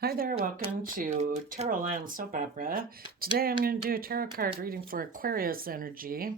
Hi there, welcome to Tarot Land Soap Opera. Today I'm going to do a tarot card reading for Aquarius energy.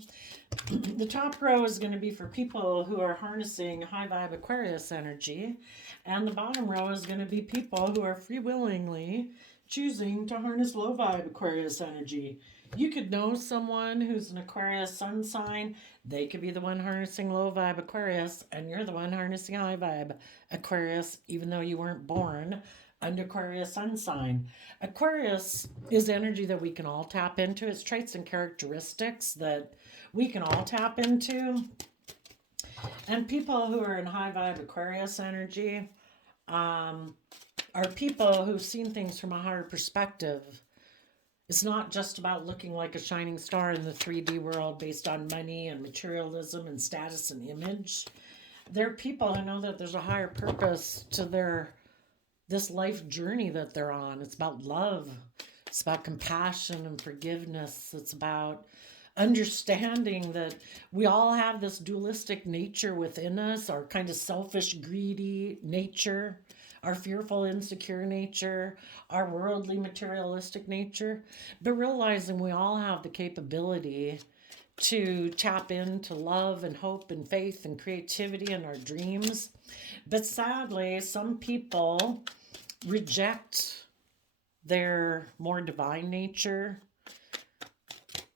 The top row is going to be for people who are harnessing high vibe Aquarius energy, and the bottom row is going to be people who are free willingly choosing to harness low vibe Aquarius energy. You could know someone who's an Aquarius sun sign. They could be the one harnessing low vibe Aquarius, and you're the one harnessing high vibe Aquarius, even though you weren't born under Aquarius sun sign. Aquarius is energy that we can all tap into. It's traits and characteristics that we can all tap into. And people who are in high vibe Aquarius energy are people who've seen things from a higher perspective. It's not just about looking like a shining star in the 3D world based on money and materialism and status and image. They're people who know that there's a higher purpose to this life journey that they're on. It's about love. It's about compassion and forgiveness. It's about understanding that we all have this dualistic nature within us, our kind of selfish, greedy nature, our fearful, insecure nature, our worldly, materialistic nature, but realizing we all have the capability to tap into love and hope and faith and creativity and our dreams. But sadly, some people reject their more divine nature.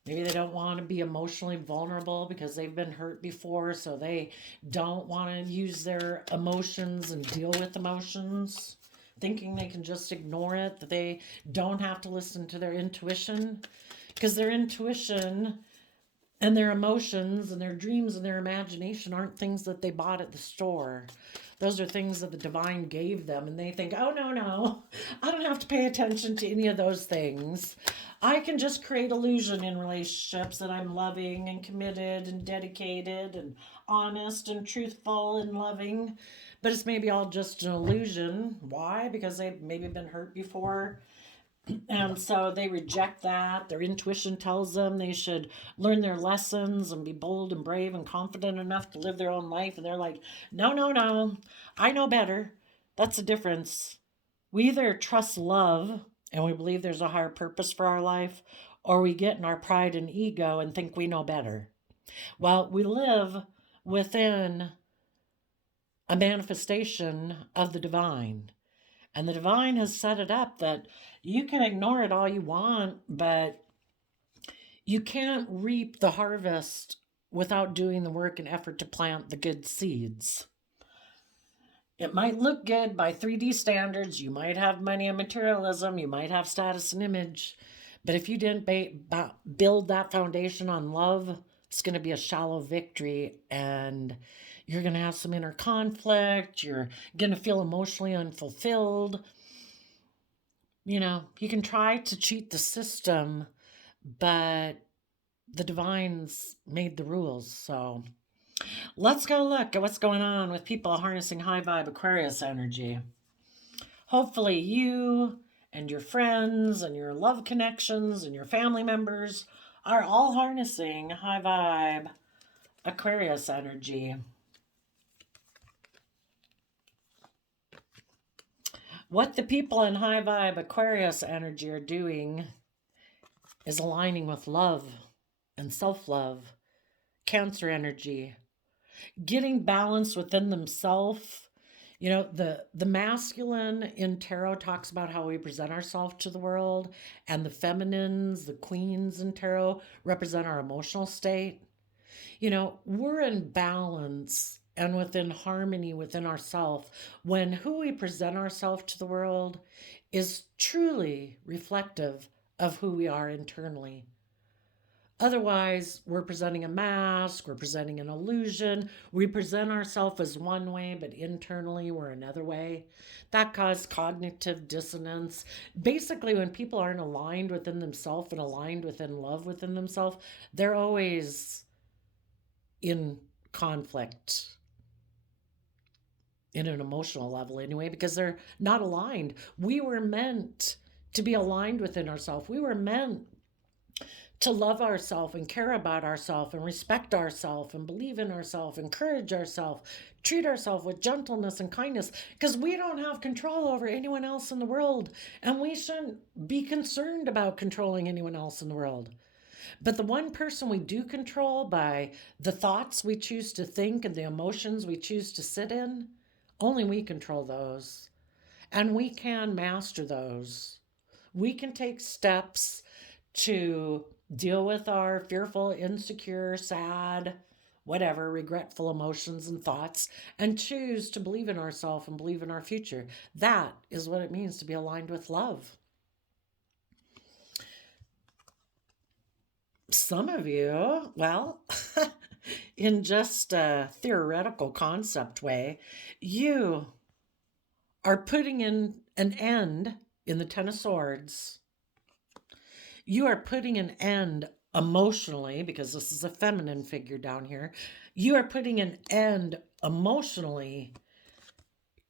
Maybe they don't want to be emotionally vulnerable because they've been hurt before, so they don't want to use their emotions and deal with emotions, thinking they can just ignore it, that they don't have to listen to their intuition, because their intuition and their emotions and their dreams and their imagination aren't things that they bought at the store. Those are things that the divine gave them, and they think, oh, no, I don't have to pay attention to any of those things. I can just create illusion in relationships that I'm loving and committed and dedicated and honest and truthful and loving. But it's maybe all just an illusion. Why? Because they've maybe been hurt before. And so they reject that. Their intuition tells them they should learn their lessons and be bold and brave and confident enough to live their own life. And they're like, no, I know better. That's the difference. We either trust love and we believe there's a higher purpose for our life, or we get in our pride and ego and think we know better. Well, we live within a manifestation of the divine. And the divine has set it up that you can ignore it all you want, but you can't reap the harvest without doing the work and effort to plant the good seeds. It might look good by 3D standards. You might have money and materialism. You might have status and image. But if you didn't build that foundation on love, it's going to be a shallow victory, and you're going to have some inner conflict. You're going to feel emotionally unfulfilled. You can try to cheat the system, but the divines made the rules. So let's go look at what's going on with people harnessing high vibe Aquarius energy. Hopefully, you and your friends and your love connections and your family members are all harnessing high vibe Aquarius energy. What the people in high vibe Aquarius energy are doing is aligning with love and self-love, Cancer energy, getting balanced within themselves. The masculine in tarot talks about how we present ourselves to the world, and the feminines, the queens in tarot, represent our emotional state. We're in balance and within harmony within ourselves when who we present ourselves to the world is truly reflective of who we are internally. Otherwise, we're presenting a mask, we're presenting an illusion. We present ourselves as one way, but internally we're another way. That causes cognitive dissonance. Basically, when people aren't aligned within themselves and aligned within love within themselves, they're always in conflict in an emotional level anyway, because they're not aligned. We were meant to be aligned within ourselves. We were meant to love ourselves and care about ourselves and respect ourselves and believe in ourselves, encourage ourselves, treat ourselves with gentleness and kindness, because we don't have control over anyone else in the world, and we shouldn't be concerned about controlling anyone else in the world. But the one person we do control by the thoughts we choose to think and the emotions we choose to sit in, only we control those. And we can master those. We can take steps to deal with our fearful, insecure, sad, whatever, regretful emotions and thoughts, and choose to believe in ourselves and believe in our future. That is what it means to be aligned with love. Some of you, well, in just a theoretical concept way, you are putting in an end in the Ten of Swords. You are putting an end emotionally, because this is a feminine figure down here. You are putting an end emotionally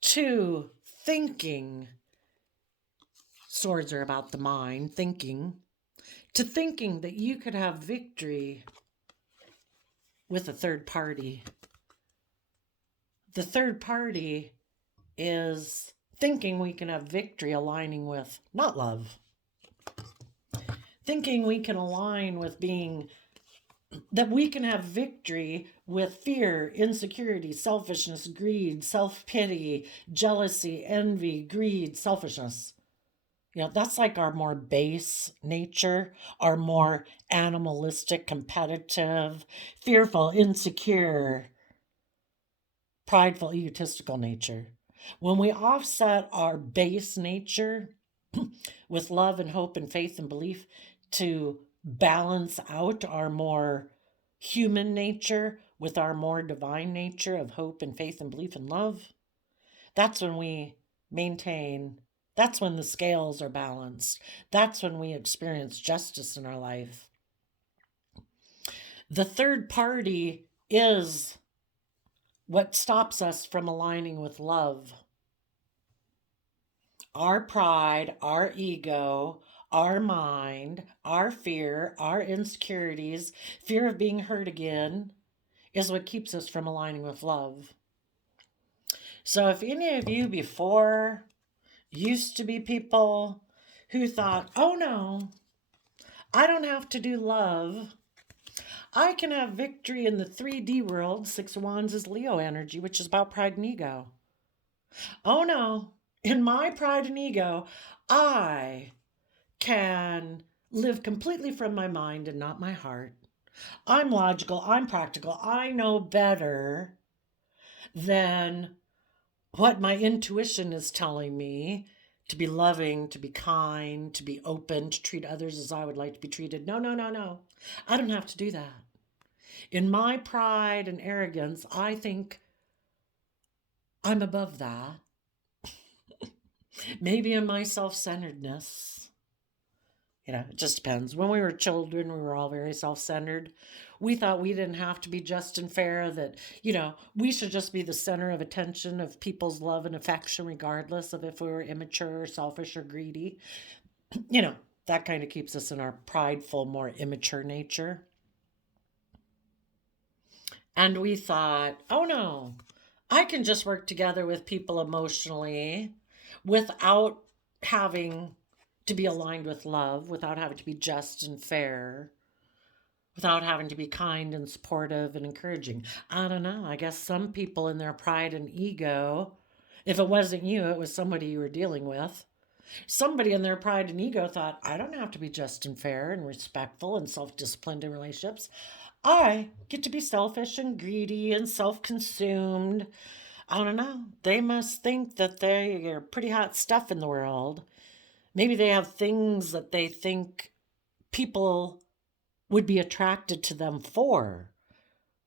to thinking. Swords are about the mind, thinking. To thinking that you could have victory with a third party. The third party is thinking we can have victory aligning with not love. Thinking we can align with being, that we can have victory with fear, insecurity, selfishness, greed, self-pity, jealousy, envy, greed, selfishness. That's like our more base nature, our more animalistic, competitive, fearful, insecure, prideful, egotistical nature. When we offset our base nature with love and hope and faith and belief to balance out our more human nature with our more divine nature of hope and faith and belief and love, that's when we maintain, that's when the scales are balanced. That's when we experience justice in our life. The third party is what stops us from aligning with love. Our pride, our ego, our mind, our fear, our insecurities, fear of being hurt again, is what keeps us from aligning with love. So if any of you before used to be people who thought, oh no, I don't have to do love. I can have victory in the 3D world. Six of Wands is Leo energy, which is about pride and ego. Oh no, in my pride and ego, I can live completely from my mind and not my heart. I'm logical, I'm practical, I know better than what my intuition is telling me to be loving, to be kind, to be open, to treat others as I would like to be treated. No, no, no, no. I don't have to do that. In my pride and arrogance, I think I'm above that. Maybe in my self-centeredness. It just depends. When we were children, we were all very self-centered. We thought we didn't have to be just and fair, that, we should just be the center of attention of people's love and affection, regardless of if we were immature or selfish or greedy. That kind of keeps us in our prideful, more immature nature. And we thought, oh no, I can just work together with people emotionally without having to be aligned with love, without having to be just and fair, without having to be kind and supportive and encouraging. I don't know. I guess some people in their pride and ego, if it wasn't you, it was somebody you were dealing with. Somebody in their pride and ego thought, I don't have to be just and fair and respectful and self-disciplined in relationships. I get to be selfish and greedy and self-consumed. I don't know. They must think that they are pretty hot stuff in the world. Maybe they have things that they think people would be attracted to them for.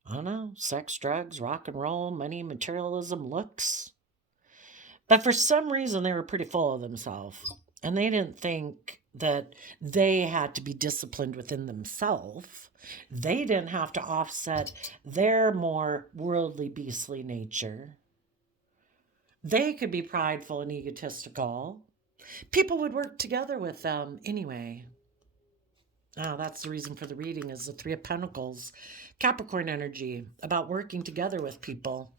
I don't know. Sex, drugs, rock and roll, money, materialism, looks. But for some reason, they were pretty full of themselves. And they didn't think that they had to be disciplined within themselves. They didn't have to offset their more worldly, beastly nature. They could be prideful and egotistical. People would work together with them anyway. That's the reason for the reading is the Three of Pentacles. Capricorn energy, about working together with people.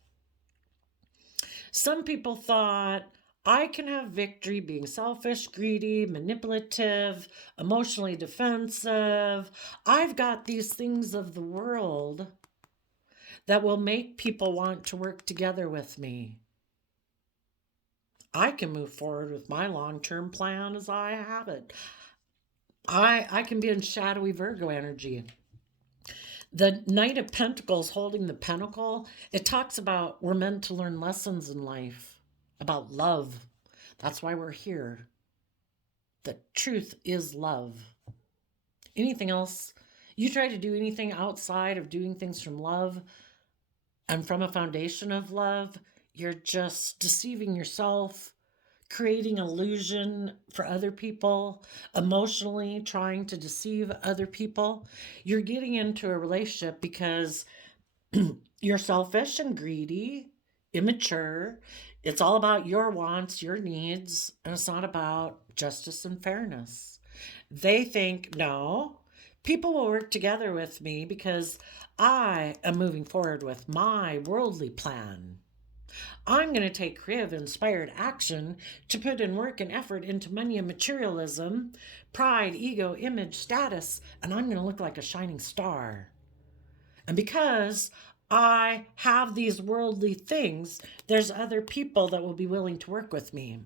Some people thought, I can have victory being selfish, greedy, manipulative, emotionally defensive. I've got these things of the world that will make people want to work together with me. I can move forward with my long-term plan as I have it. I can be in shadowy Virgo energy. The Knight of Pentacles holding the pentacle, it talks about we're meant to learn lessons in life, about love. That's why we're here. The truth is love. Anything else, you try to do anything outside of doing things from love and from a foundation of love, you're just deceiving yourself, creating illusion for other people, emotionally trying to deceive other people. You're getting into a relationship because you're selfish and greedy, immature. It's all about your wants, your needs, and it's not about justice and fairness. They think, no, people will work together with me because I am moving forward with my worldly plan. I'm going to take creative, inspired action to put in work and effort into money and materialism, pride, ego, image, status, and I'm going to look like a shining star. And because I have these worldly things, there's other people that will be willing to work with me.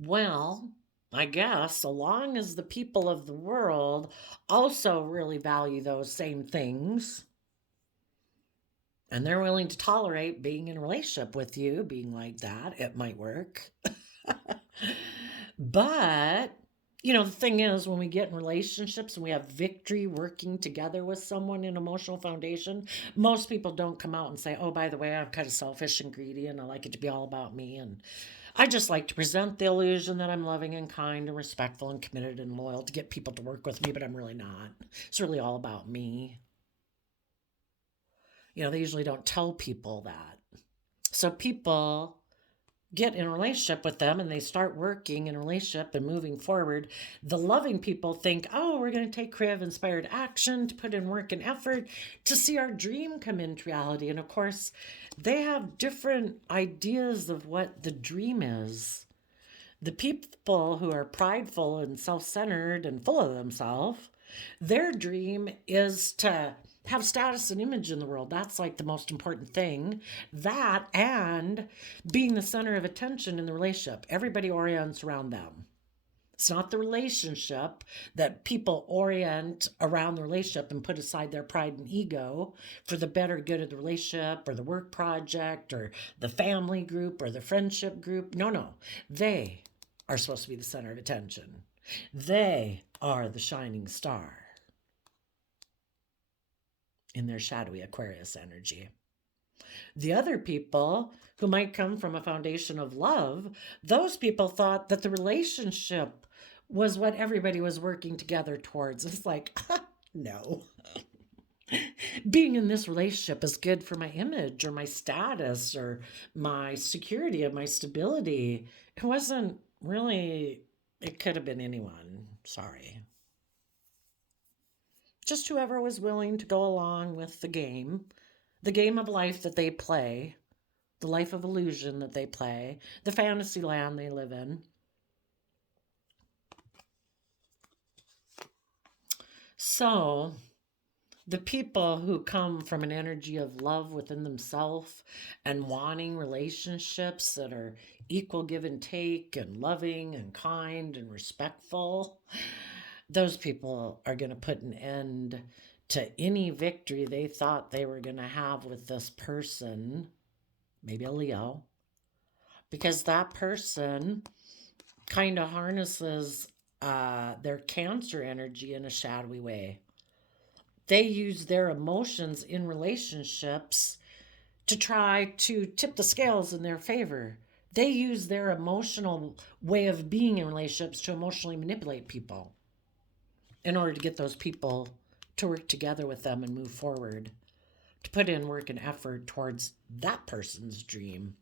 Well, I guess so long as the people of the world also really value those same things, and they're willing to tolerate being in a relationship with you, being like that, it might work. But, the thing is, when we get in relationships and we have victory working together with someone in emotional foundation, most people don't come out and say, oh, by the way, I'm kind of selfish and greedy and I like it to be all about me. And I just like to present the illusion that I'm loving and kind and respectful and committed and loyal to get people to work with me, but I'm really not. It's really all about me. They usually don't tell people that. So people get in a relationship with them and they start working in a relationship and moving forward. The loving people think, oh, we're going to take creative, inspired action to put in work and effort to see our dream come into reality. And of course, they have different ideas of what the dream is. The people who are prideful and self-centered and full of themselves, their dream is to have status and image in the world. That's like the most important thing. That and being the center of attention in the relationship. Everybody orients around them. It's not the relationship that people orient around the relationship and put aside their pride and ego for the better good of the relationship or the work project or the family group or the friendship group. No. They are supposed to be the center of attention. They are the shining star in their shadowy Aquarius energy. The other people who might come from a foundation of love, those people thought that the relationship was what everybody was working together towards. It's like, no. Being in this relationship is good for my image or my status or my security and my stability. It wasn't really, it could have been anyone. Sorry. Just whoever was willing to go along with the game of life that they play, the life of illusion that they play, the fantasy land they live in. So, the people who come from an energy of love within themselves and wanting relationships that are equal give and take and loving and kind and respectful, those people are going to put an end to any victory they thought they were going to have with this person, maybe a Leo, because that person kind of harnesses their Cancer energy in a shadowy way. They use their emotions in relationships to try to tip the scales in their favor. They use their emotional way of being in relationships to emotionally manipulate people in order to get those people to work together with them and move forward, to put in work and effort towards that person's dream,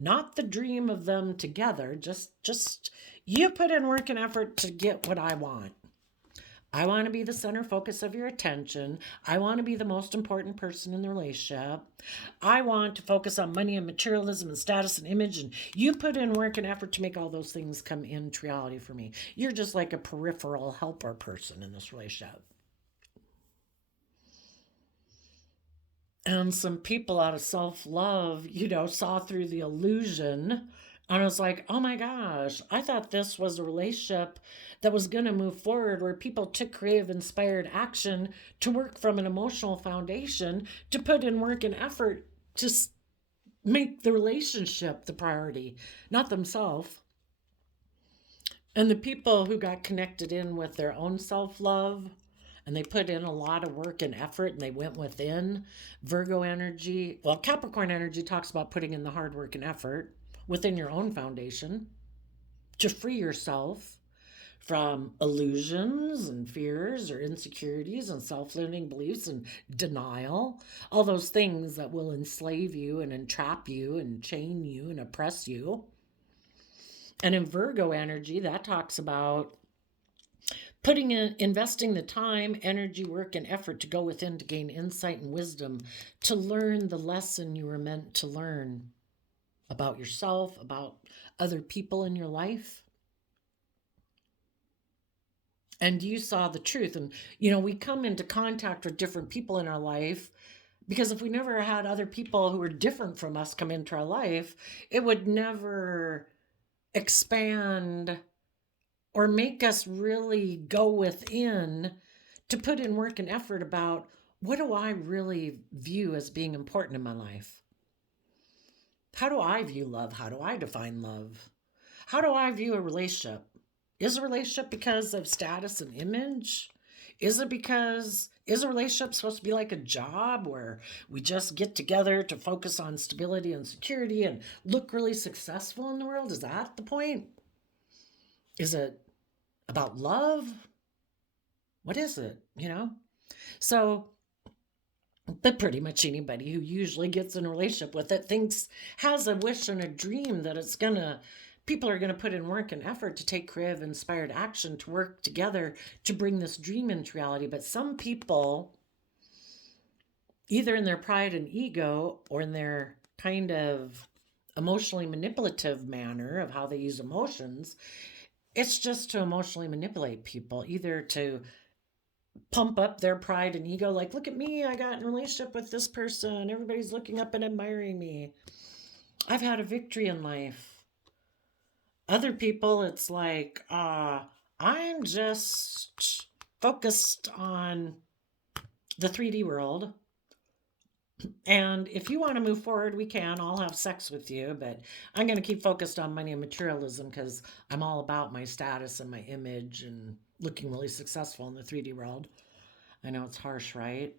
not the dream of them together. Just you put in work and effort to get what I want. I want to be the center focus of your attention. I want to be the most important person in the relationship. I want to focus on money and materialism and status and image. And you put in work and effort to make all those things come into reality for me. You're just like a peripheral helper person in this relationship. And some people out of self-love, saw through the illusion. And I was like, oh my gosh, I thought this was a relationship that was going to move forward where people took creative, inspired action to work from an emotional foundation, to put in work and effort to make the relationship the priority, not themselves. And the people who got connected in with their own self-love, and they put in a lot of work and effort, and they went within. Virgo energy, well, Capricorn energy talks about putting in the hard work and effort within your own foundation to free yourself from illusions and fears or insecurities and self-limiting beliefs and denial, all those things that will enslave you and entrap you and chain you and oppress you. And in Virgo energy, that talks about investing the time, energy, work, and effort to go within to gain insight and wisdom, to learn the lesson you were meant to learn about yourself, about other people in your life. And you saw the truth. And, we come into contact with different people in our life because if we never had other people who were different from us come into our life, it would never expand or make us really go within to put in work and effort about what do I really view as being important in my life? How do I view love? How do I define love? How do I view a relationship? Is a relationship because of status and image? Is a relationship supposed to be like a job where we just get together to focus on stability and security and look really successful in the world? Is that the point? Is it about love? What is it, So, but pretty much anybody who usually gets in a relationship with it has a wish and a dream that people are going to put in work and effort to take creative, inspired action to work together to bring this dream into reality. But some people, either in their pride and ego or in their kind of emotionally manipulative manner of how they use emotions, it's just to emotionally manipulate people, either to pump up their pride and ego, like, look at me, I got in a relationship with this person, everybody's looking up and admiring me, I've had a victory in life. Other people, it's like, I'm just focused on the 3D world. And if you want to move forward, we can. I'll have sex with you, but I'm going to keep focused on money and materialism because I'm all about my status and my image and looking really successful in the 3D world. I know it's harsh, right?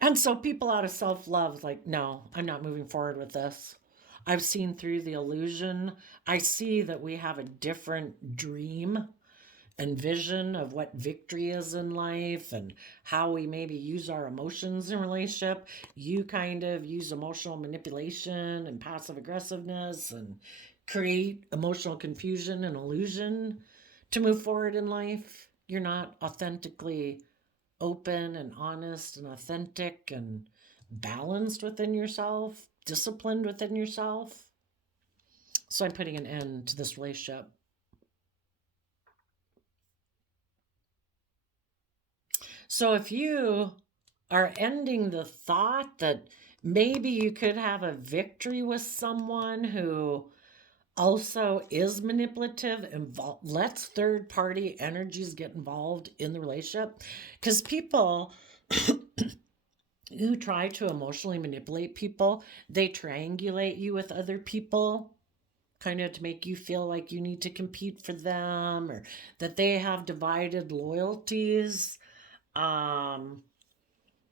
And so people out of self-love, like, no, I'm not moving forward with this. I've seen through the illusion. I see that we have a different dream and vision of what victory is in life and how we maybe use our emotions in relationship. You kind of use emotional manipulation and passive aggressiveness and create emotional confusion and illusion to move forward in life. You're not authentically open and honest and authentic and balanced within yourself, disciplined within yourself. So I'm putting an end to this relationship. So if you are ending the thought that maybe you could have a victory with someone who also is manipulative and lets third-party energies get involved in the relationship, because people who try to emotionally manipulate people, they triangulate you with other people, kind of to make you feel like you need to compete for them or that they have divided loyalties.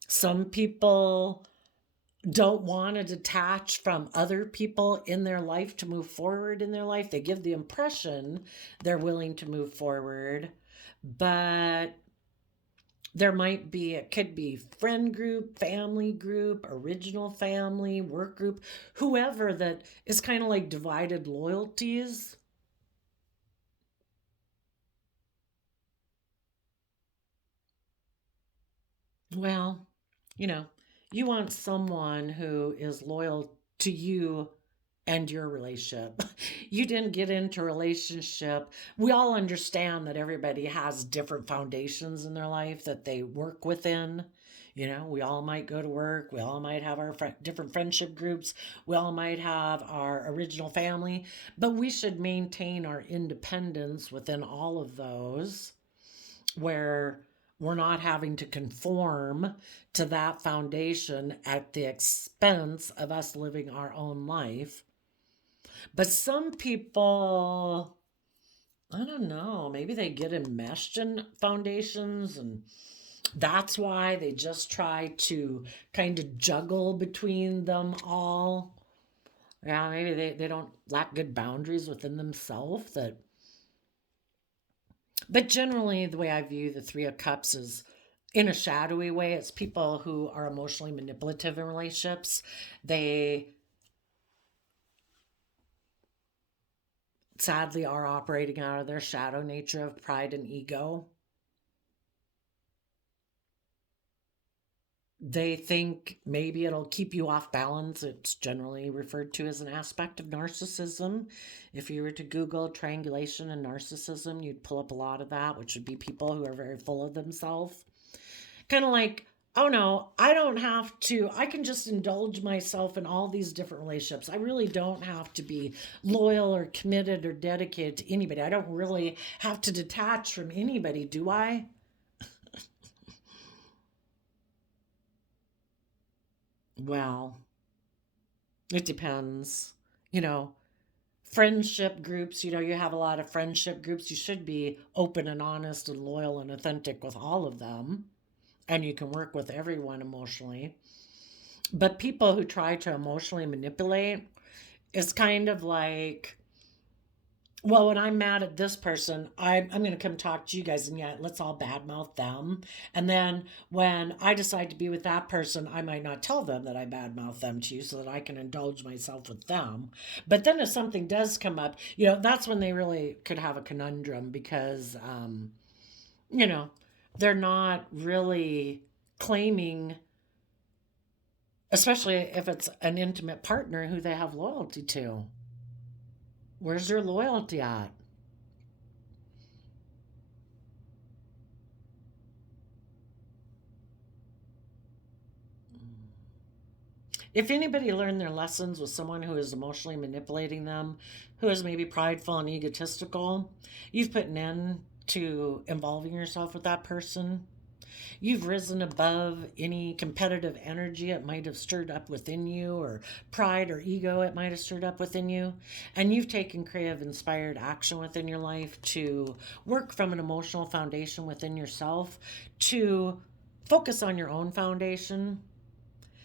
Some people don't want to detach from other people in their life to move forward in their life. They give the impression they're willing to move forward, but There might be, it could be friend group, family group, original family, work group, whoever that is kind of like divided loyalties. Well, you know, you want someone who is loyal to you and your relationship. You didn't get into a relationship. We all understand that everybody has different foundations in their life that they work within. You know, we all might go to work. We all might have our different friendship groups. We all might have our original family, but we should maintain our independence within all of those where we're not having to conform to that foundation at the expense of us living our own life. But some people, I don't know, maybe they get enmeshed in foundations, and that's why they just try to kind of juggle between them all. Yeah, maybe they don't lack good boundaries within themselves that. But generally, the way I view the Three of Cups is in a shadowy way. It's people who are emotionally manipulative in relationships. They sadly are operating out of their shadow nature of pride and ego. They think maybe it'll keep you off balance. It's generally referred to as an aspect of narcissism. If you were to Google triangulation and narcissism, you'd pull up a lot of that, which would be people who are very full of themselves. Kind of like, oh no, I don't have to, I can just indulge myself in all these different relationships. I really don't have to be loyal or committed or dedicated to anybody. I don't really have to detach from anybody, do I? Well, it depends. You know, friendship groups, you have a lot of friendship groups. You should be open and honest and loyal and authentic with all of them. And you can work with everyone emotionally. But people who try to emotionally manipulate, it's kind of like, well, when I'm mad at this person, I'm going to come talk to you guys, and yet let's all badmouth them. And then when I decide to be with that person, I might not tell them that I badmouth them to you so that I can indulge myself with them. But then if something does come up, that's when they really could have a conundrum because, you know, they're not really claiming, especially if it's an intimate partner who they have loyalty to. Where's their loyalty at? If anybody learned their lessons with someone who is emotionally manipulating them, who is maybe prideful and egotistical, you've put an end to involving yourself with that person. You've risen above any competitive energy it might have stirred up within you, or pride or ego it might have stirred up within you. And you've taken creative, inspired action within your life to work from an emotional foundation within yourself to focus on your own foundation.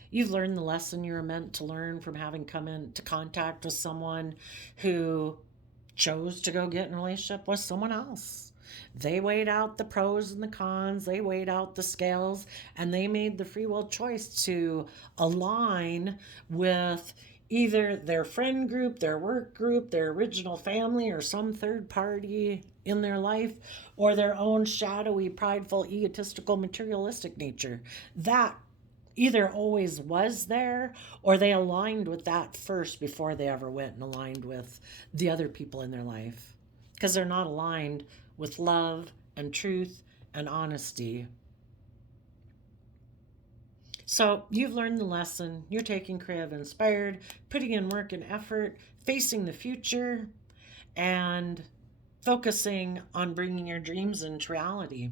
You've learned the lesson you were meant to learn from having come into contact with someone who chose to go get in a relationship with someone else. They weighed out the pros and the cons, they weighed out the scales, and they made the free will choice to align with either their friend group, their work group, their original family, or some third party in their life, or their own shadowy, prideful, egotistical, materialistic nature. That either always was there or they aligned with that first before they ever went and aligned with the other people in their life, because they're not aligned with love and truth and honesty. So you've learned the lesson. You're taking creative inspired, putting in work and effort, facing the future, and focusing on bringing your dreams into reality.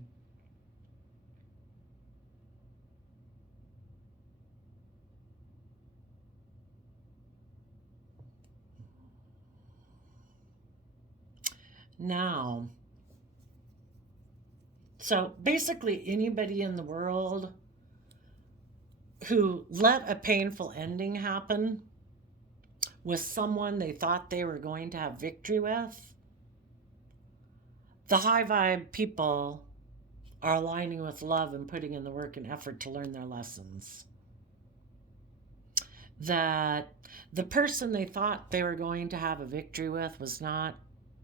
Now, so basically, anybody in the world who let a painful ending happen with someone they thought they were going to have victory with, the high vibe people are aligning with love and putting in the work and effort to learn their lessons. That the person they thought they were going to have a victory with was not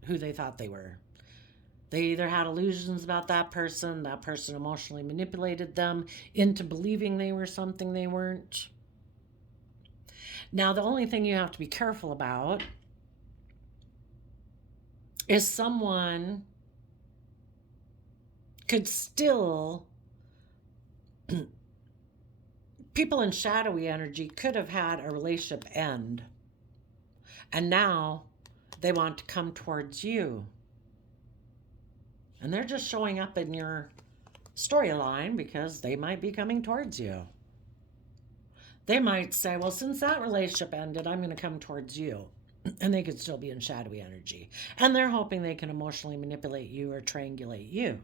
who they thought they were. They either had illusions about that person emotionally manipulated them into believing they were something they weren't. Now, the only thing you have to be careful about is someone could still, people in shadowy energy could have had a relationship end, and now they want to come towards you. And they're just showing up in your storyline because they might be coming towards you. They might say, well, since that relationship ended, I'm going to come towards you. And they could still be in shadowy energy. And they're hoping they can emotionally manipulate you or triangulate you.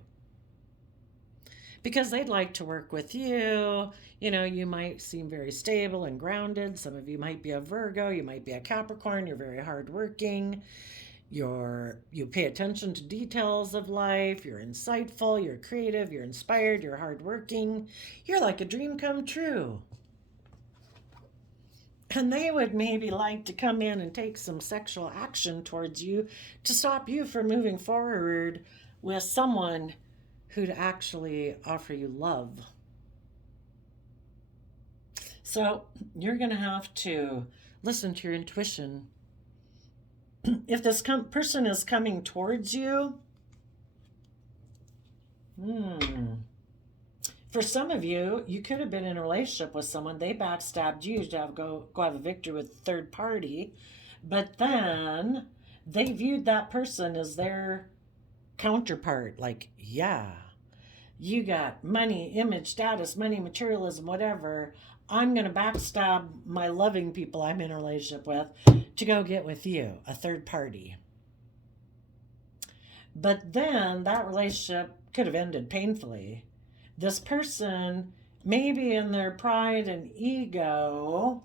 Because they'd like to work with you. You know, you might seem very stable and grounded. Some of you might be a Virgo. You might be a Capricorn. You're very hardworking. You pay attention to details of life. You're insightful. You're creative. You're inspired. You're hardworking. You're like a dream come true. And they would maybe like to come in and take some sexual action towards you to stop you from moving forward with someone who'd actually offer you love. So you're going to have to listen to your intuition. If this person is coming towards you, for some of you, you could have been in a relationship with someone. They backstabbed you to go have a victory with a third party. But then they viewed that person as their counterpart. Like, yeah, you got money, image, status, money, materialism, whatever. I'm going to backstab my loving people I'm in a relationship with to go get with you, a third party. But then that relationship could have ended painfully. This person, maybe in their pride and ego,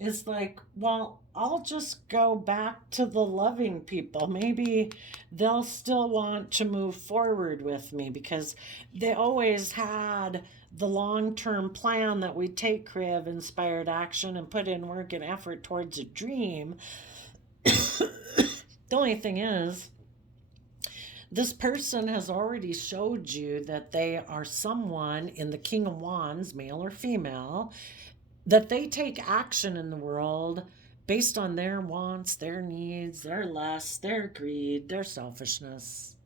is like, well, I'll just go back to the loving people. Maybe they'll still want to move forward with me because they always had the long-term plan that we take creative, inspired action and put in work and effort towards a dream. The only thing is, this person has already showed you that they are someone in the King of Wands, male or female, that they take action in the world based on their wants, their needs, their lusts, their greed, their selfishness.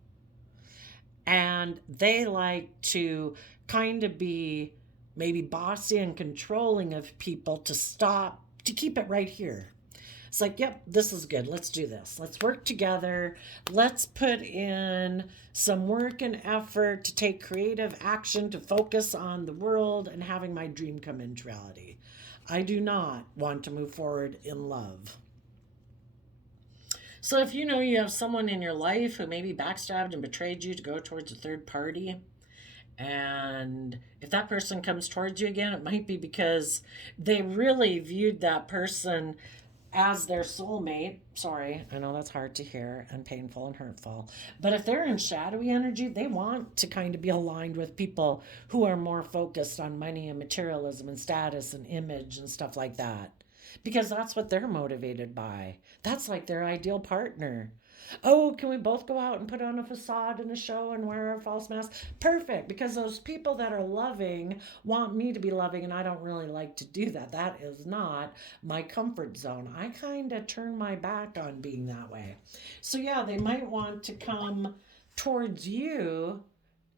And they like to kind of be maybe bossy and controlling of people to keep it right here. It's like, yep, this is good. Let's do this. Let's work together. Let's put in some work and effort to take creative action to focus on the world and having my dream come into reality. I do not want to move forward in love. So if you know you have someone in your life who maybe backstabbed and betrayed you to go towards a third party, and if that person comes towards you again, it might be because they really viewed that person as their soulmate. Sorry, I know that's hard to hear and painful and hurtful. But if they're in shadowy energy, they want to kind of be aligned with people who are more focused on money and materialism and status and image and stuff like that. Because that's what they're motivated by. That's like their ideal partner. Oh, can we both go out and put on a facade and a show and wear a false mask? Perfect, because those people that are loving want me to be loving, and I don't really like to do that. That is not my comfort zone. I kind of turn my back on being that way. So yeah, they might want to come towards you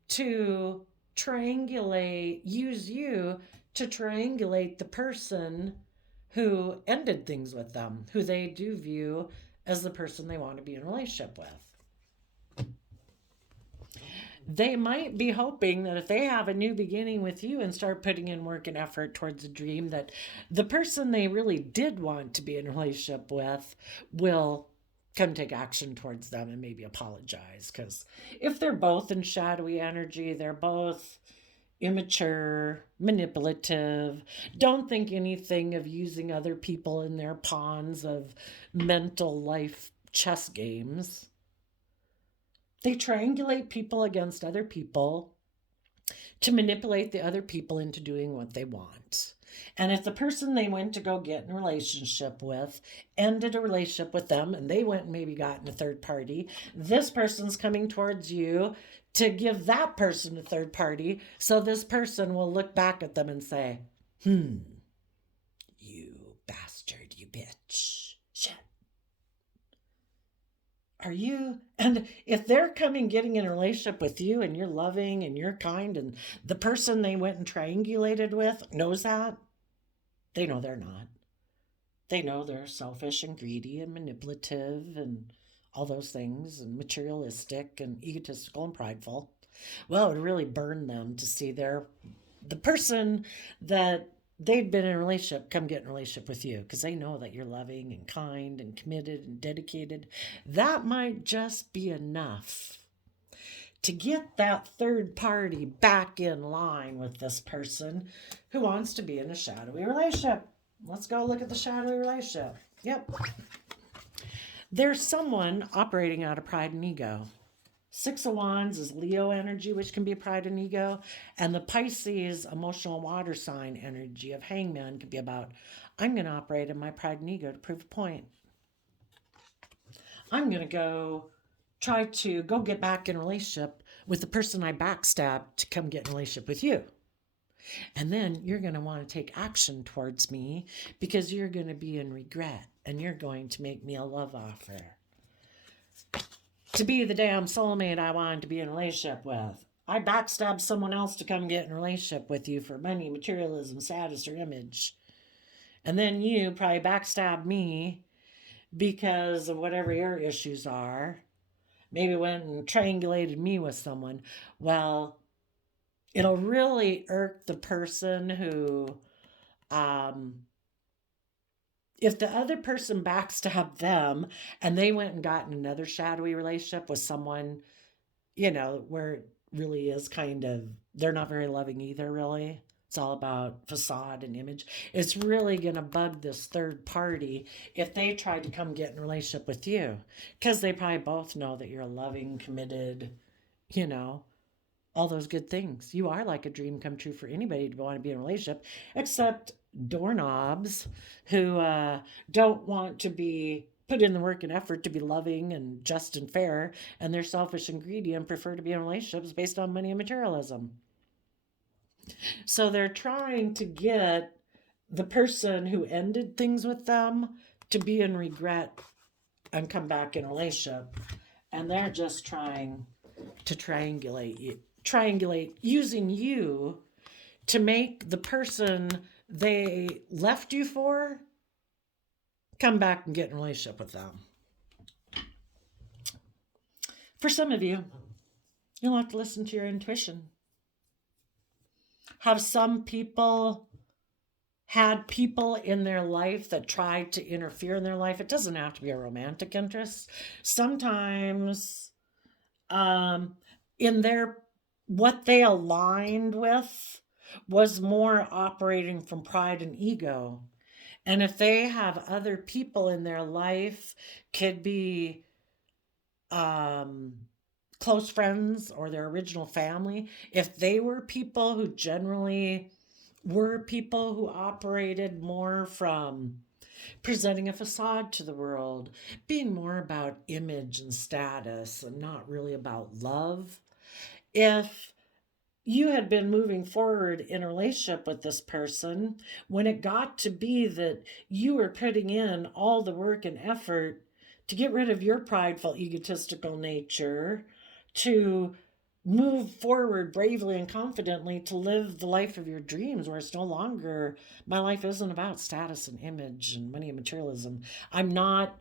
to use you to triangulate the person who ended things with them, who they do view as the person they want to be in a relationship with. They might be hoping that if they have a new beginning with you and start putting in work and effort towards a dream, that the person they really did want to be in a relationship with will come take action towards them and maybe apologize. Because if they're both in shadowy energy, they're both immature, manipulative, don't think anything of using other people in their pawns of mental life chess games. They triangulate people against other people to manipulate the other people into doing what they want. And if the person they went to go get in a relationship with ended a relationship with them and they went and maybe got in a third party, this person's coming towards you to give that person a third party. So this person will look back at them and say, you bastard, you bitch. Shit. Are you? And if they're coming getting in a relationship with you and you're loving and you're kind and the person they went and triangulated with knows that, they know they're not. They know they're selfish and greedy and manipulative and all those things and materialistic and egotistical and prideful. Well, it would really burn them to see the person that they'd been in a relationship come get in a relationship with you because they know that you're loving and kind and committed and dedicated. That might just be enough to get that third party back in line with this person who wants to be in a shadowy relationship. Let's go look at the shadowy relationship. Yep. There's someone operating out of pride and ego. Six of Wands is Leo energy, which can be pride and ego. And the Pisces emotional water sign energy of Hangman can be about, I'm going to operate in my pride and ego to prove a point. I'm going to go try to go get back in a relationship with the person I backstabbed to come get in a relationship with you. And then you're going to want to take action towards me because you're going to be in regret and you're going to make me a love offer. To be the damn soulmate I wanted to be in a relationship with. I backstabbed someone else to come get in a relationship with you for money, materialism, status, or image. And then you probably backstabbed me because of whatever your issues are. Maybe went and triangulated me with someone. Well, it'll really irk the person who, if the other person backstabbed them and they went and got in another shadowy relationship with someone, where it really is kind of, they're not very loving either, really. It's all about facade and image. It's really going to bug this third party if they try to come get in a relationship with you because they probably both know that you're a loving, committed, all those good things. You are like a dream come true for anybody to want to be in a relationship, except doorknobs who don't want to be put in the work and effort to be loving and just and fair, and they're selfish and greedy and prefer to be in relationships based on money and materialism. So they're trying to get the person who ended things with them to be in regret and come back in a relationship. And they're just trying to triangulate using you to make the person they left you for come back and get in a relationship with them. For some of you, you'll have to listen to your intuition. Have some people had people in their life that tried to interfere in their life? It doesn't have to be a romantic interest. Sometimes in their what they aligned with was more operating from pride and ego. And if they have other people in their life, could be close friends or their original family, if they were people who generally were people who operated more from presenting a facade to the world, being more about image and status and not really about love, if you had been moving forward in a relationship with this person, when it got to be that you were putting in all the work and effort to get rid of your prideful, egotistical nature, to move forward bravely and confidently to live the life of your dreams, where it's no longer, my life isn't about status and image and money and materialism. I'm not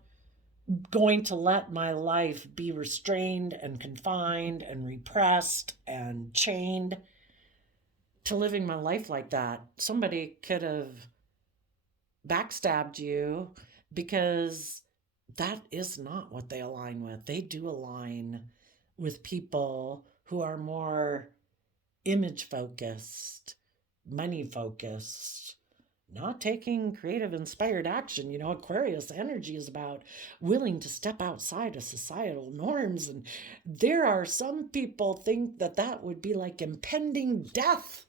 going to let my life be restrained and confined and repressed and chained to living my life like that. Somebody could have backstabbed you because that is not what they align with. They do align with people who are more image focused, money focused, not taking creative, inspired action. Aquarius energy is about willing to step outside of societal norms. And there are some people think that that would be like impending death.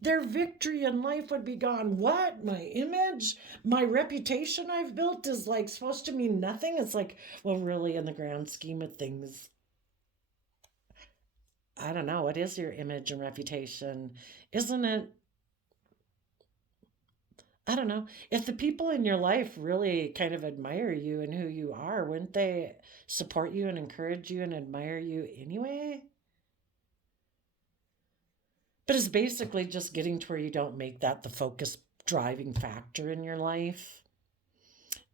Their victory in life would be gone. What? My image, my reputation I've built is like supposed to mean nothing? It's like, well, really, in the grand scheme of things, I don't know. What is your image and reputation? Isn't it? I don't know. If the people in your life really kind of admire you and who you are, wouldn't they support you and encourage you and admire you anyway? But it's basically just getting to where you don't make that the focus driving factor in your life.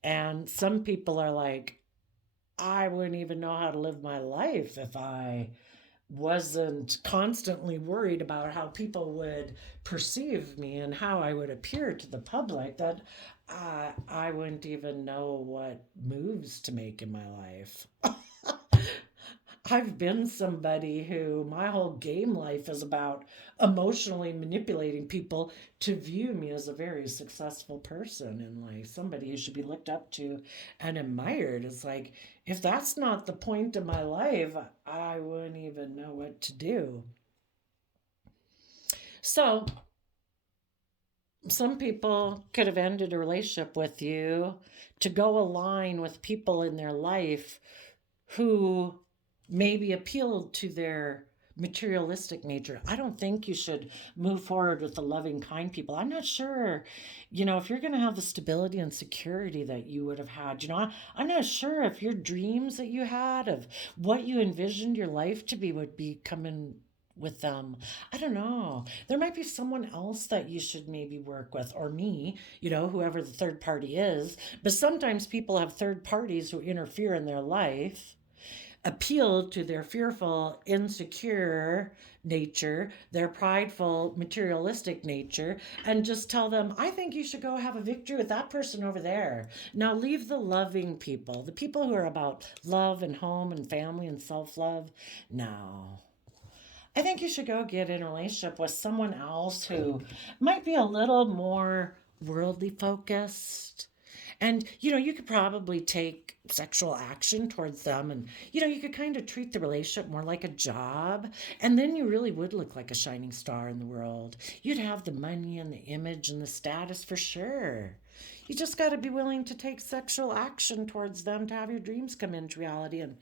And some people are like, I wouldn't even know how to live my life if I wasn't constantly worried about how people would perceive me and how I would appear to the public, that I wouldn't even know what moves to make in my life. I've been somebody who my whole game life is about emotionally manipulating people to view me as a very successful person in life, somebody who should be looked up to and admired. It's like, if that's not the point of my life, I wouldn't even know what to do. So, some people could have ended a relationship with you to go align with people in their life who maybe appealed to their materialistic nature. I don't think you should move forward with the loving, kind people. I'm not sure, if you're going to have the stability and security that you would have had. I'm not sure if your dreams that you had of what you envisioned your life to be would be coming with them. I don't know. There might be someone else that you should maybe work with, or me, whoever the third party is. But sometimes people have third parties who interfere in their life, appeal to their fearful, insecure nature, their prideful, materialistic nature, and just tell them, I think you should go have a victory with that person over there. Now leave the loving people, the people who are about love and home and family and self love. No. I think you should go get in a relationship with someone else who might be a little more worldly focused. And, you could probably take sexual action towards them. And, you could kind of treat the relationship more like a job. And then you really would look like a shining star in the world. You'd have the money and the image and the status for sure. You just got to be willing to take sexual action towards them to have your dreams come into reality and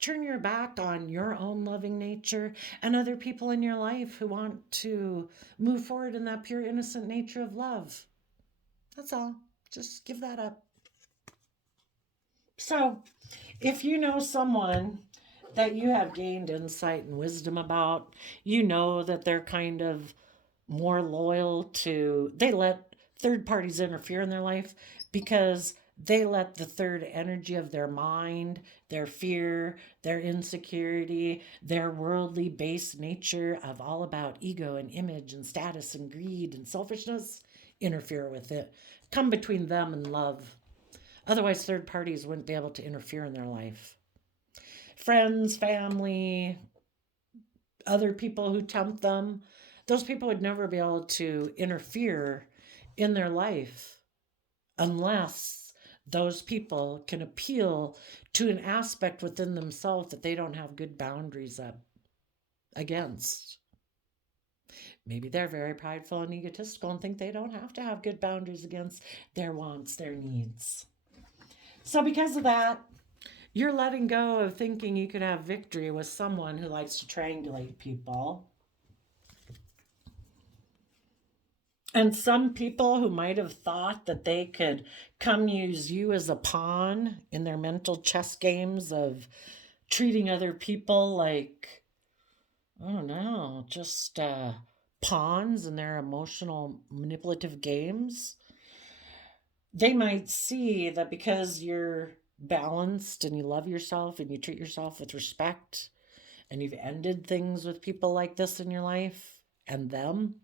turn your back on your own loving nature and other people in your life who want to move forward in that pure, innocent nature of love. That's all. Just give that up. So, if you know someone that you have gained insight and wisdom about, you know that they're kind of more loyal to, they let third parties interfere in their life because they let the third energy of their mind, their fear, their insecurity, their worldly based nature of all about ego and image and status and greed and selfishness interfere with it, come between them and love. Otherwise, third parties wouldn't be able to interfere in their life. Friends, family, other people who tempt them, those people would never be able to interfere in their life unless those people can appeal to an aspect within themselves that they don't have good boundaries up against. Maybe they're very prideful and egotistical and think they don't have to have good boundaries against their wants, their needs. So because of that, you're letting go of thinking you could have victory with someone who likes to triangulate people. And some people who might have thought that they could come use you as a pawn in their mental chess games of treating other people like, I don't know, just pawns in their emotional manipulative games. They might see that because you're balanced and you love yourself and you treat yourself with respect and you've ended things with people like this in your life and them,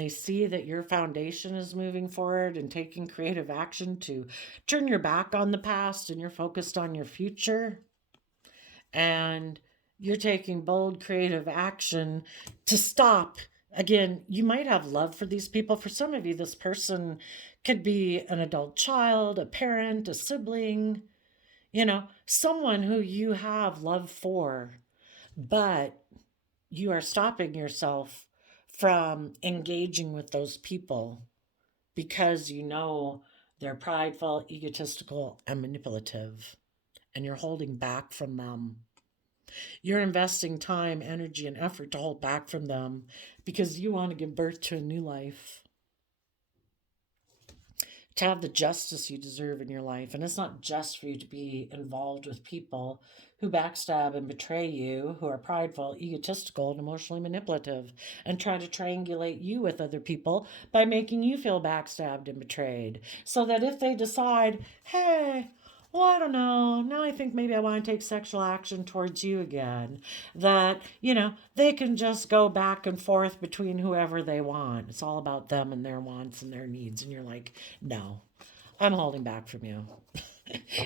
they see that your foundation is moving forward and taking creative action to turn your back on the past and you're focused on your future, and you're taking bold creative action to stop Again, you might have love for these people. For some of you, this person could be an adult child, a parent, a sibling, someone who you have love for, but you are stopping yourself from engaging with those people because you know they're prideful, egotistical, and manipulative, and you're holding back from them. You're investing time, energy, and effort to hold back from them because you want to give birth to a new life, to have the justice you deserve in your life. And it's not just for you to be involved with people who backstab and betray you, who are prideful, egotistical, and emotionally manipulative, and try to triangulate you with other people by making you feel backstabbed and betrayed. So that if they decide, hey, well, I don't know, now I think maybe I want to take sexual action towards you again, that, they can just go back and forth between whoever they want. It's all about them and their wants and their needs. And you're like, no, I'm holding back from you.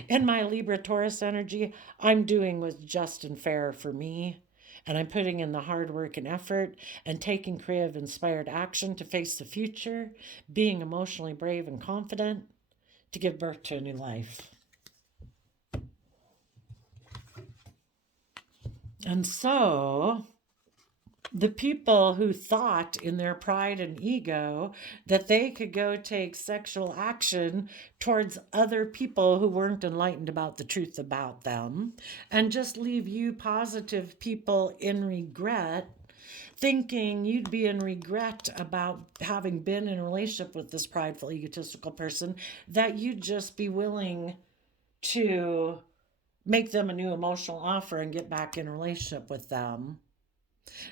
In my Libra Taurus energy, I'm doing what's just and fair for me. And I'm putting in the hard work and effort and taking creative, inspired action to face the future, being emotionally brave and confident to give birth to a new life. And so the people who thought in their pride and ego that they could go take sexual action towards other people who weren't enlightened about the truth about them and just leave you positive people in regret, thinking you'd be in regret about having been in a relationship with this prideful, egotistical person, that you'd just be willing to make them a new emotional offer and get back in a relationship with them,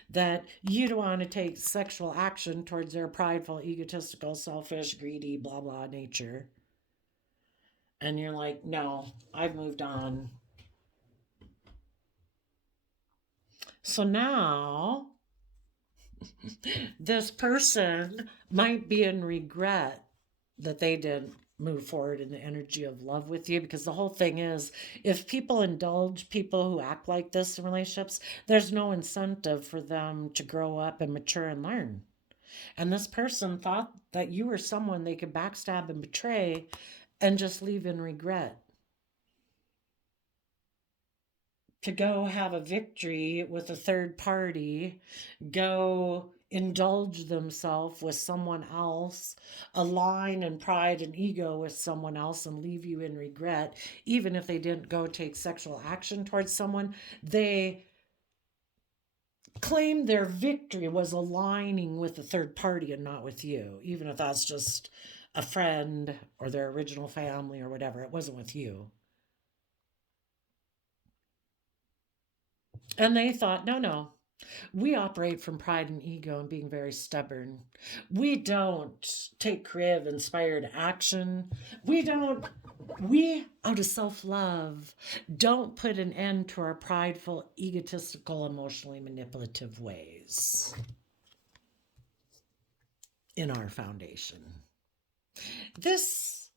that you don't want to take sexual action towards their prideful, egotistical, selfish, greedy, blah, blah nature. And you're like, no, I've moved on. So now this person might be in regret that they didn't move forward in the energy of love with you, because the whole thing is, if people indulge people who act like this in relationships, there's no incentive for them to grow up and mature and learn. And this person thought that you were someone they could backstab and betray and just leave in regret, to go have a victory with a third party, go indulge themselves with someone else, align in pride and ego with someone else, and leave you in regret. Even if they didn't go take sexual action towards someone, they claimed their victory was aligning with the third party and not with you, even if that's just a friend or their original family or whatever. It wasn't with you. And they thought, no, we operate from pride and ego and being very stubborn. We don't take creative, inspired action. We, out of self love, don't put an end to our prideful, egotistical, emotionally manipulative ways in our foundation. This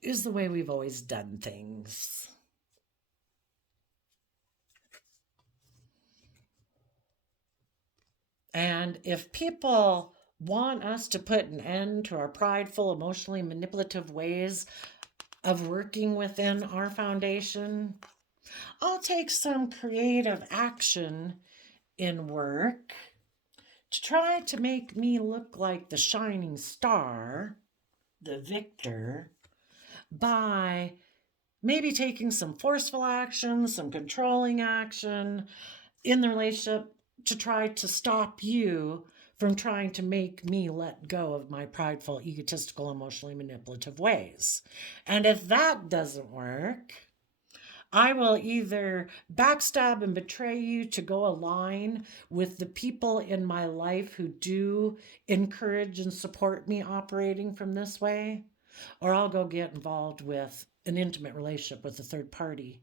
is the way we've always done things. And if people want us to put an end to our prideful, emotionally manipulative ways of working within our foundation, I'll take some creative action in work to try to make me look like the shining star, the victor, by maybe taking some forceful action, some controlling action in the relationship to try to stop you from trying to make me let go of my prideful, egotistical, emotionally manipulative ways. And if that doesn't work, I will either backstab and betray you to go align with the people in my life who do encourage and support me operating from this way, or I'll go get involved with an intimate relationship with a third party.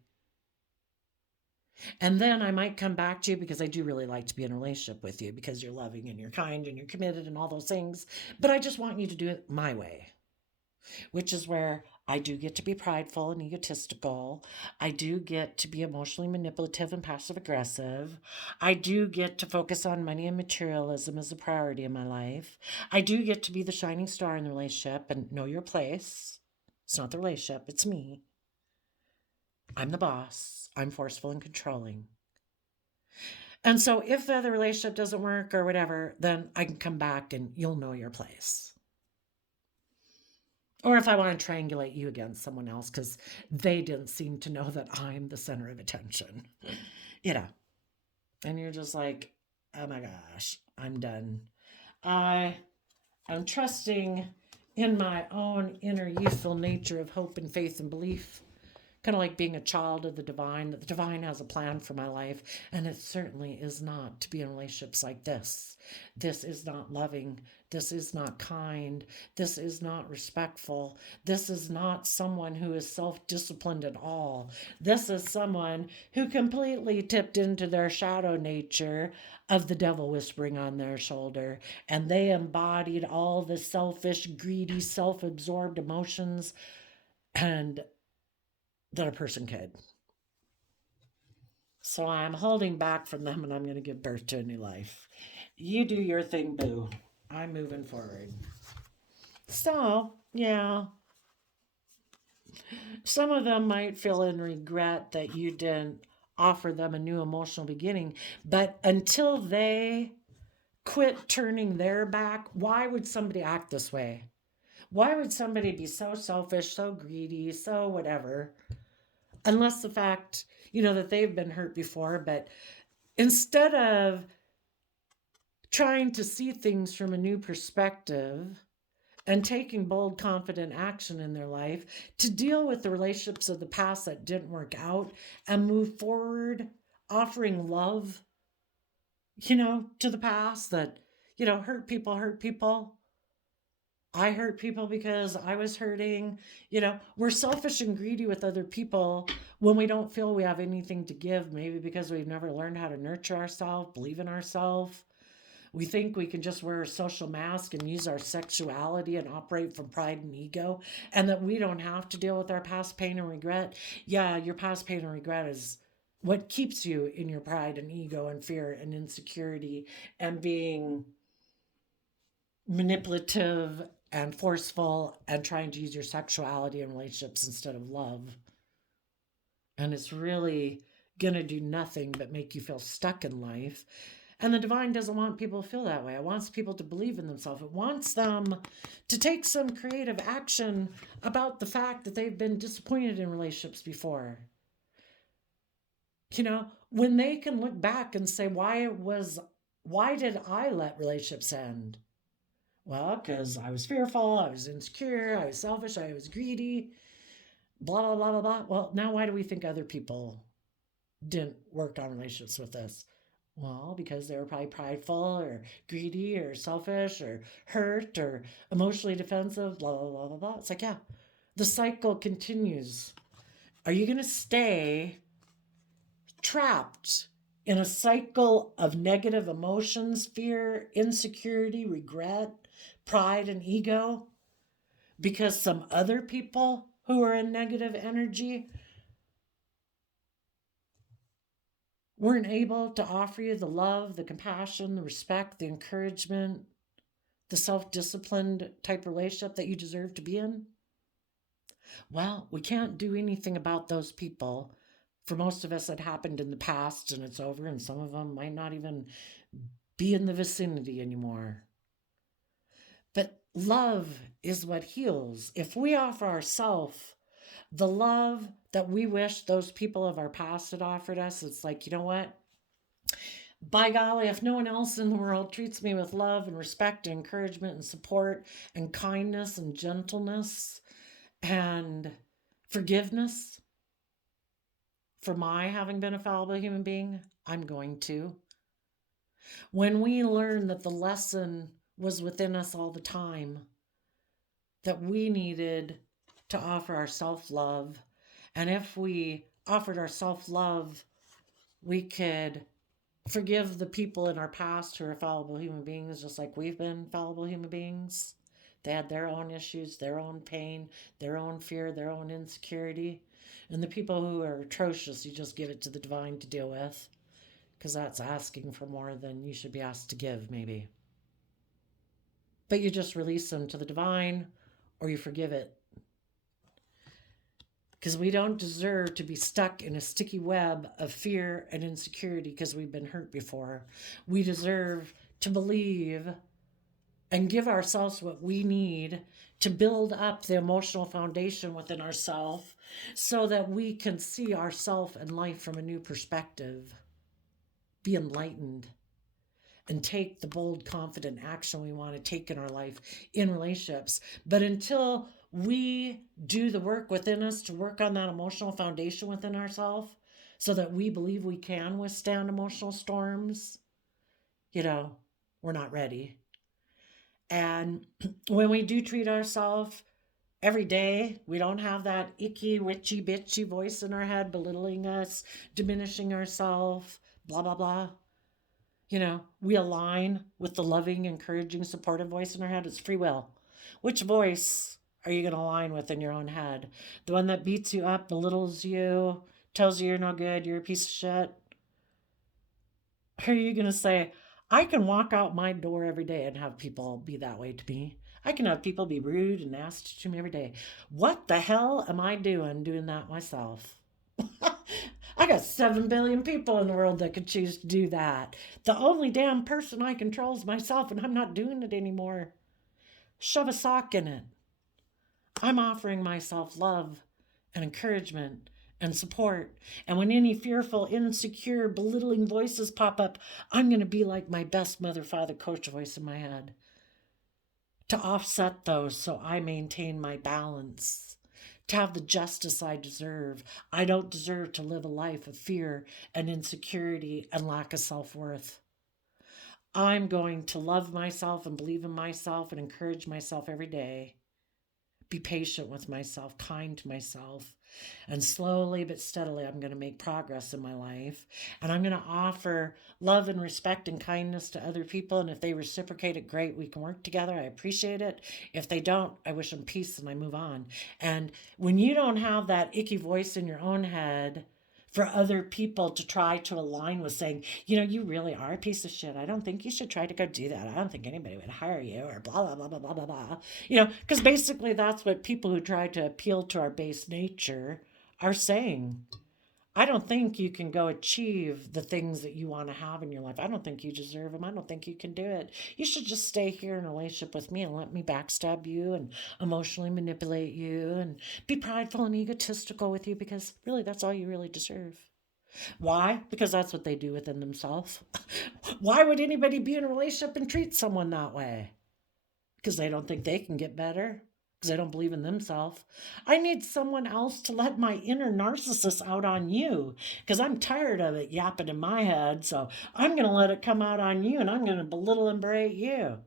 And then I might come back to you because I do really like to be in a relationship with you because you're loving and you're kind and you're committed and all those things. But I just want you to do it my way. which is where I do get to be prideful and egotistical. I do get to be emotionally manipulative and passive aggressive. I do get to focus on money and materialism as a priority in my life. I do get to be the shining star in the relationship and know your place. It's not the relationship, it's me. I'm the boss. I'm forceful and controlling. And so if the other relationship doesn't work or whatever, then I can come back and you'll know your place. Or if I want to triangulate you against someone else because they didn't seem to know that I'm the center of attention, you know, and you're just like, oh my gosh, I'm done. I am trusting in my own inner youthful nature of hope and faith and belief, kind of like being a child of the divine, that the divine has a plan for my life. And it certainly is not to be in relationships like this. This is not loving. This is not kind. This is not respectful. This is not someone who is self-disciplined at all. This is someone who completely tipped into their shadow nature of the devil whispering on their shoulder. And they embodied all the selfish, greedy, self-absorbed emotions and that a person could. So I'm holding back from them and I'm going to give birth to a new life. You do your thing, boo. I'm moving forward. So, yeah, some of them might feel in regret that you didn't offer them a new emotional beginning, but until they quit turning their back, why would somebody act this way? Why would somebody be so selfish, so greedy, so whatever? Unless the fact, that they've been hurt before, but instead of trying to see things from a new perspective and taking bold, confident action in their life to deal with the relationships of the past that didn't work out and move forward, offering love, to the past that, hurt people, hurt people. I hurt people because I was hurting. We're selfish and greedy with other people when we don't feel we have anything to give, maybe because we've never learned how to nurture ourselves, believe in ourselves. We think we can just wear a social mask and use our sexuality and operate from pride and ego, and that we don't have to deal with our past pain and regret. Yeah, your past pain and regret is what keeps you in your pride and ego and fear and insecurity and being manipulative and forceful and trying to use your sexuality in relationships instead of love. And it's really going to do nothing but make you feel stuck in life. And the divine doesn't want people to feel that way. It wants people to believe in themselves. It wants them to take some creative action about the fact that they've been disappointed in relationships before. When they can look back and say, why did I let relationships end? Well, because I was fearful, I was insecure, I was selfish, I was greedy, blah, blah, blah, blah, blah. Well, now why do we think other people didn't work on relationships with us? Well, because they were probably prideful or greedy or selfish or hurt or emotionally defensive, blah, blah, blah, blah, blah. It's like, yeah, the cycle continues. Are you going to stay trapped in a cycle of negative emotions, fear, insecurity, regret, pride, and ego because some other people who are in negative energy weren't able to offer you the love, the compassion, the respect, the encouragement, the self-disciplined type relationship that you deserve to be in? Well, we can't do anything about those people. For most of us, it happened in the past and it's over, and some of them might not even be in the vicinity anymore. But love is what heals. If we offer ourselves the love that we wish those people of our past had offered us, it's like, you know what? By golly, if no one else in the world treats me with love and respect and encouragement and support and kindness and gentleness and forgiveness for my having been a fallible human being, I'm going to. When we learn that the lesson was within us all the time, that we needed to offer our self-love, and if we offered our self-love, we could forgive the people in our past who are fallible human beings, just like we've been fallible human beings. They had their own issues, their own pain, their own fear, their own insecurity. And the people who are atrocious, you just give it to the divine to deal with, because that's asking for more than you should be asked to give, maybe. But you just release them to the divine, or you forgive it. Because we don't deserve to be stuck in a sticky web of fear and insecurity because we've been hurt before. We deserve to believe and give ourselves what we need to build up the emotional foundation within ourselves so that we can see ourselves and life from a new perspective, be enlightened, and take the bold, confident action we want to take in our life, in relationships. But until we do the work within us to work on that emotional foundation within ourselves so that we believe we can withstand emotional storms, we're not ready. And when we do treat ourselves every day, we don't have that icky, witchy, bitchy voice in our head belittling us, diminishing ourselves, blah, blah, blah. We align with the loving, encouraging, supportive voice in our head. It's free will. Which voice are you going to align with in your own head? The one that beats you up, belittles you, tells you you're no good, you're a piece of shit? Or are you going to say, I can walk out my door every day and have people be that way to me? I can have people be rude and nasty to me every day. What the hell am I doing that myself? I got 7 billion people in the world that could choose to do that. The only damn person I control is myself, and I'm not doing it anymore. Shove a sock in it. I'm offering myself love and encouragement and support. And when any fearful, insecure, belittling voices pop up, I'm going to be like my best mother, father, coach voice in my head to offset those so I maintain my balance, to have the justice I deserve. I don't deserve to live a life of fear and insecurity and lack of self-worth. I'm going to love myself and believe in myself and encourage myself every day. Be patient with myself, kind to myself, and slowly but steadily I'm going to make progress in my life, and I'm going to offer love and respect and kindness to other people, and if they reciprocate it, great, we can work together. I appreciate it. If they don't, I wish them peace and I move on. And when you don't have that icky voice in your own head for other people to try to align with, saying, you really are a piece of shit. I don't think you should try to go do that. I don't think anybody would hire you, or blah, blah, blah, blah, blah, blah, blah. Because basically that's what people who try to appeal to our base nature are saying. I don't think you can go achieve the things that you want to have in your life. I don't think you deserve them. I don't think you can do it. You should just stay here in a relationship with me and let me backstab you and emotionally manipulate you and be prideful and egotistical with you, because really that's all you really deserve. Why? Because that's what they do within themselves. Why would anybody be in a relationship and treat someone that way? Because they don't think they can get better. Because they don't believe in themselves. I need someone else to let my inner narcissist out on you, because I'm tired of it yapping in my head. So I'm going to let it come out on you, and I'm going to belittle and berate you.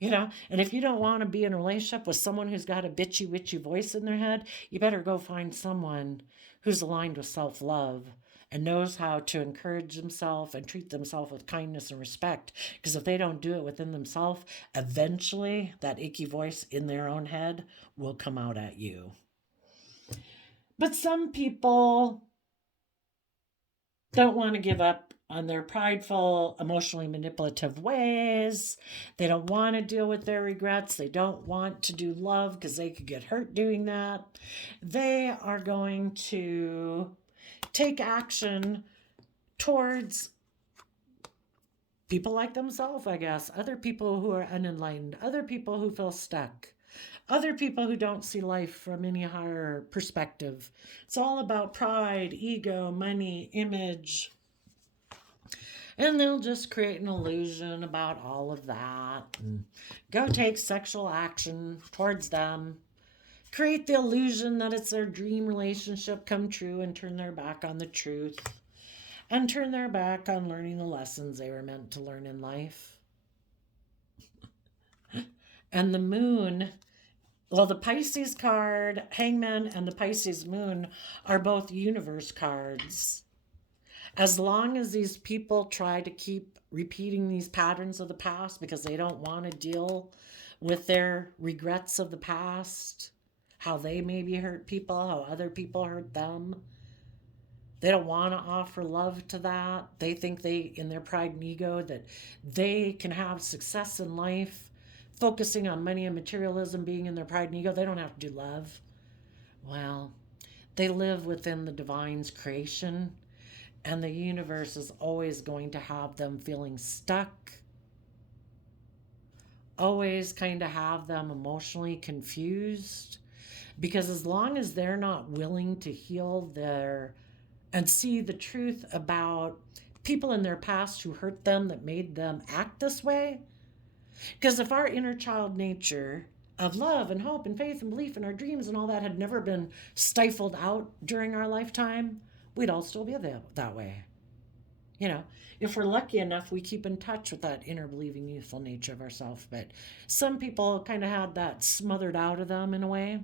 And if you don't want to be in a relationship with someone who's got a bitchy, witchy voice in their head, you better go find someone who's aligned with self-love and knows how to encourage themselves and treat themselves with kindness and respect. Because if they don't do it within themselves, eventually that icky voice in their own head will come out at you. But some people don't want to give up on their prideful, emotionally manipulative ways. They don't want to deal with their regrets. They don't want to do love because they could get hurt doing that. They are going to take action towards people like themselves, I guess, other people who are unenlightened, other people who feel stuck, other people who don't see life from any higher perspective. It's all about pride, ego, money, image. And they'll just create an illusion about all of that and go take sexual action towards them. Create the illusion that it's their dream relationship come true and turn their back on the truth and turn their back on learning the lessons they were meant to learn in life. And the moon, well, the Pisces card, Hangman, and the Pisces moon are both universe cards. As long as these people try to keep repeating these patterns of the past because they don't want to deal with their regrets of the past, how they maybe hurt people, how other people hurt them. They don't want to offer love to that. They think they, in their pride and ego, that they can have success in life, focusing on money and materialism, being in their pride and ego. They don't have to do love. Well, they live within the divine's creation, and the universe is always going to have them feeling stuck, always kind of have them emotionally confused, because as long as they're not willing to heal their and see the truth about people in their past who hurt them, that made them act this way. Because if our inner child nature of love and hope and faith and belief in our dreams and all that had never been stifled out during our lifetime, we'd all still be that way. You know, if we're lucky enough, we keep in touch with that inner believing youthful nature of ourselves. But some people kind of had that smothered out of them in a way.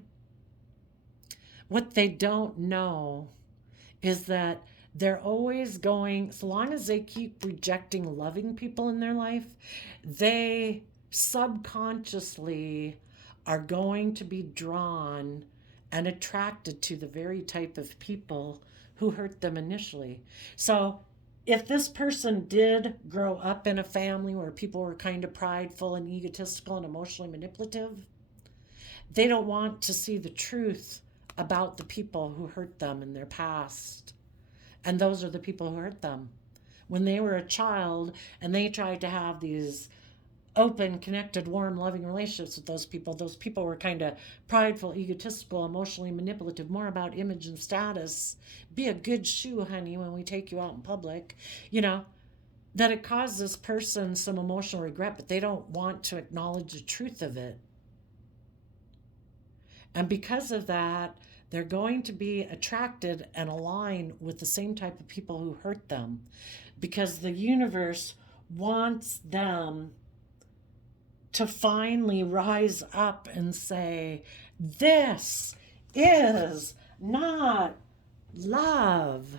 What they don't know is that they're always going, so long as they keep rejecting loving people in their life, they subconsciously are going to be drawn and attracted to the very type of people who hurt them initially. So if this person did grow up in a family where people were kind of prideful and egotistical and emotionally manipulative, they don't want to see the truth about the people who hurt them in their past. And those are the people who hurt them. When they were a child and they tried to have these open, connected, warm, loving relationships with those people were kind of prideful, egotistical, emotionally manipulative, more about image and status. Be a good shoe, honey, when we take you out in public. You know, that it caused this person some emotional regret, but they don't want to acknowledge the truth of it. And because of that, they're going to be attracted and align with the same type of people who hurt them, because the universe wants them to finally rise up and say, this is not love.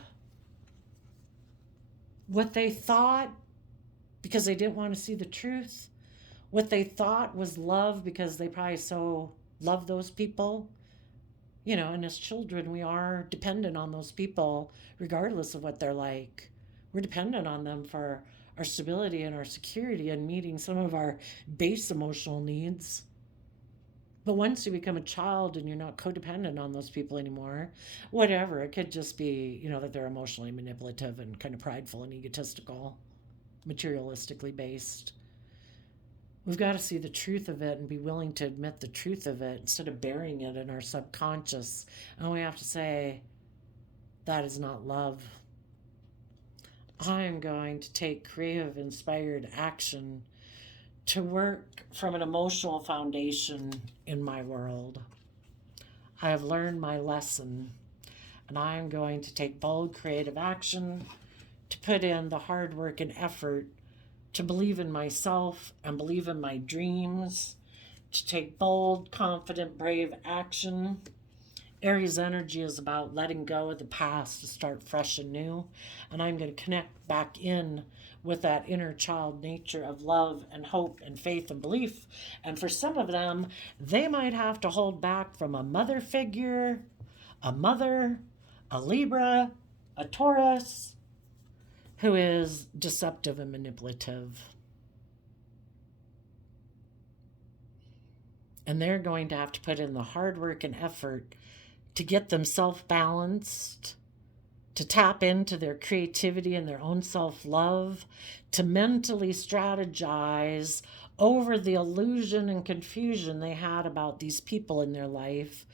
What they thought, because they didn't want to see the truth, what they thought was love because they probably so love those people. You know, and as children, we are dependent on those people, regardless of what they're like. We're dependent on them for our stability and our security and meeting some of our base emotional needs. But once you become a child and you're not codependent on those people anymore, whatever, it could just be, you know, that they're emotionally manipulative and kind of prideful and egotistical, materialistically based. We've got to see the truth of it and be willing to admit the truth of it instead of burying it in our subconscious. And we have to say, that is not love. I am going to take creative, inspired action to work from an emotional foundation in my world. I have learned my lesson, and I am going to take bold, creative action to put in the hard work and effort to believe in myself and believe in my dreams, to take bold, confident, brave action. Aries energy is about letting go of the past to start fresh and new. And I'm going to connect back in with that inner child nature of love and hope and faith and belief. And for some of them, they might have to hold back from a mother figure, a mother, a Libra, a Taurus, who is deceptive and manipulative. And they're going to have to put in the hard work and effort to get themselves balanced, to tap into their creativity and their own self-love, to mentally strategize over the illusion and confusion they had about these people in their life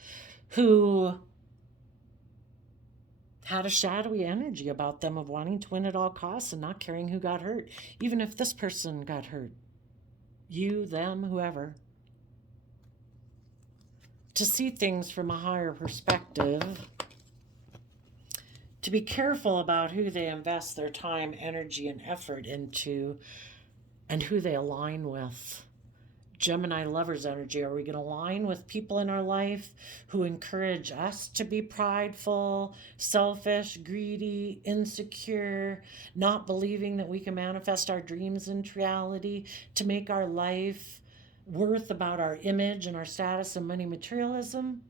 who had a shadowy energy about them of wanting to win at all costs and not caring who got hurt, even if this person got hurt. You, them, whoever. To see things from a higher perspective, to be careful about who they invest their time, energy, and effort into, and who they align with. Gemini lovers energy. Are we going to align with people in our life who encourage us to be prideful, selfish, greedy, insecure, not believing that we can manifest our dreams into reality, to make our life worth about our image and our status and money materialism?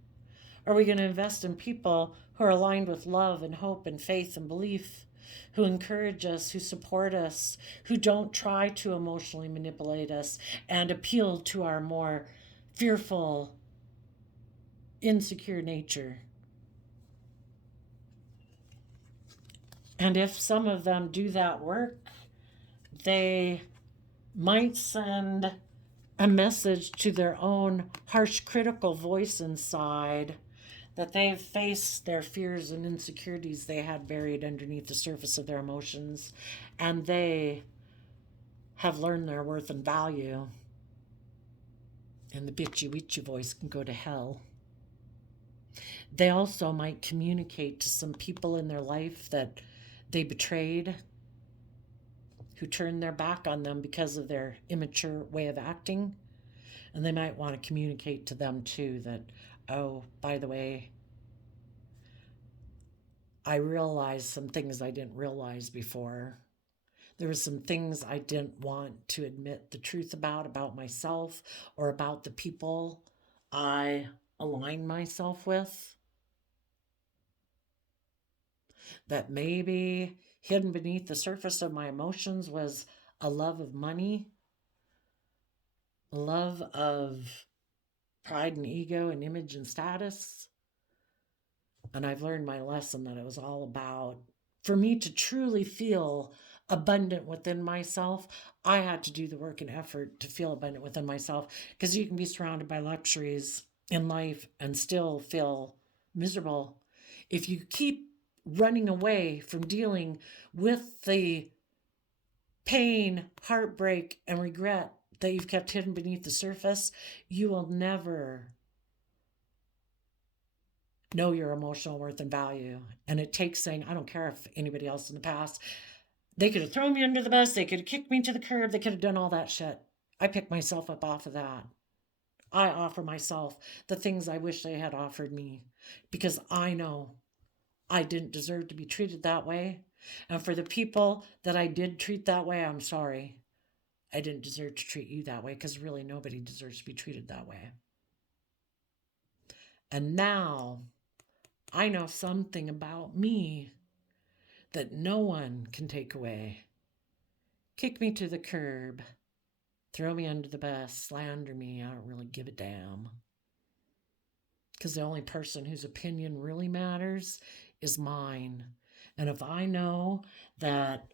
Are we going to invest in people who are aligned with love and hope and faith and belief, who encourage us, who support us, who don't try to emotionally manipulate us and appeal to our more fearful, insecure nature? And if some of them do that work, they might send a message to their own harsh, critical voice inside that they've faced their fears and insecurities they had buried underneath the surface of their emotions, and they have learned their worth and value. And the bitchy witchy voice can go to hell. They also might communicate to some people in their life that they betrayed, who turned their back on them because of their immature way of acting. And they might want to communicate to them too that, oh, by the way, I realized some things I didn't realize before. There were some things I didn't want to admit the truth about myself or about the people I align myself with. That maybe hidden beneath the surface of my emotions was a love of money, a love of pride and ego and image and status. And I've learned my lesson that it was all about, for me to truly feel abundant within myself, I had to do the work and effort to feel abundant within myself. Because you can be surrounded by luxuries in life and still feel miserable. If you keep running away from dealing with the pain, heartbreak, and regret that you've kept hidden beneath the surface, you will never know your emotional worth and value. And it takes saying, I don't care if anybody else in the past, they could have thrown me under the bus, they could have kicked me to the curb, they could have done all that shit. I pick myself up off of that. I offer myself the things I wish they had offered me because I know I didn't deserve to be treated that way. And for the people that I did treat that way, I'm sorry. I didn't deserve to treat you that way because really nobody deserves to be treated that way. And now I know something about me that no one can take away. Kick me to the curb, throw me under the bus, slander me, I don't really give a damn. Because the only person whose opinion really matters is mine. And if I know that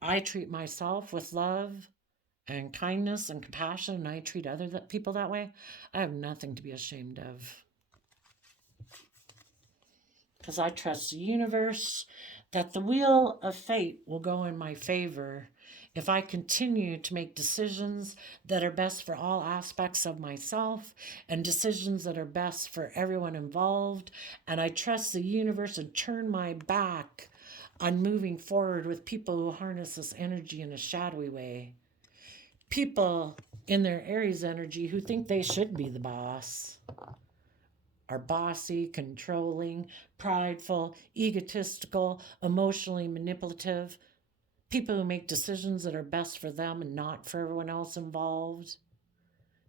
I treat myself with love and kindness and compassion, and I treat other people that way, I have nothing to be ashamed of. Because I trust the universe that the wheel of fate will go in my favor if I continue to make decisions that are best for all aspects of myself and decisions that are best for everyone involved. And I trust the universe and turn my back on moving forward with people who harness this energy in a shadowy way. People in their Aries energy who think they should be the boss are bossy, controlling, prideful, egotistical, emotionally manipulative. People who make decisions that are best for them and not for everyone else involved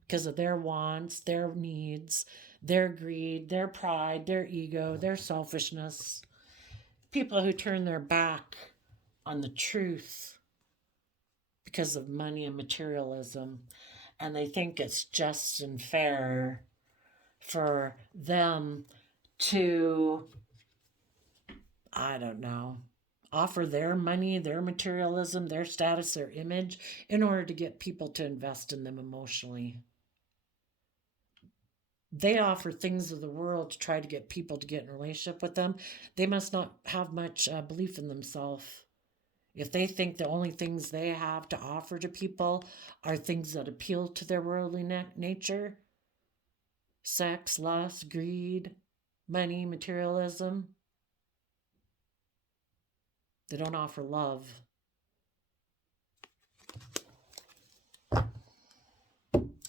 because of their wants, their needs, their greed, their pride, their ego, their selfishness. People who turn their back on the truth because of money and materialism, and they think it's just and fair for them to, I don't know, offer their money, their materialism, their status, their image in order to get people to invest in them emotionally. They offer things of the world to try to get people to get in a relationship with them. They must not have much belief in themselves. If they think the only things they have to offer to people are things that appeal to their worldly nature, sex, lust, greed, money, materialism, they don't offer love.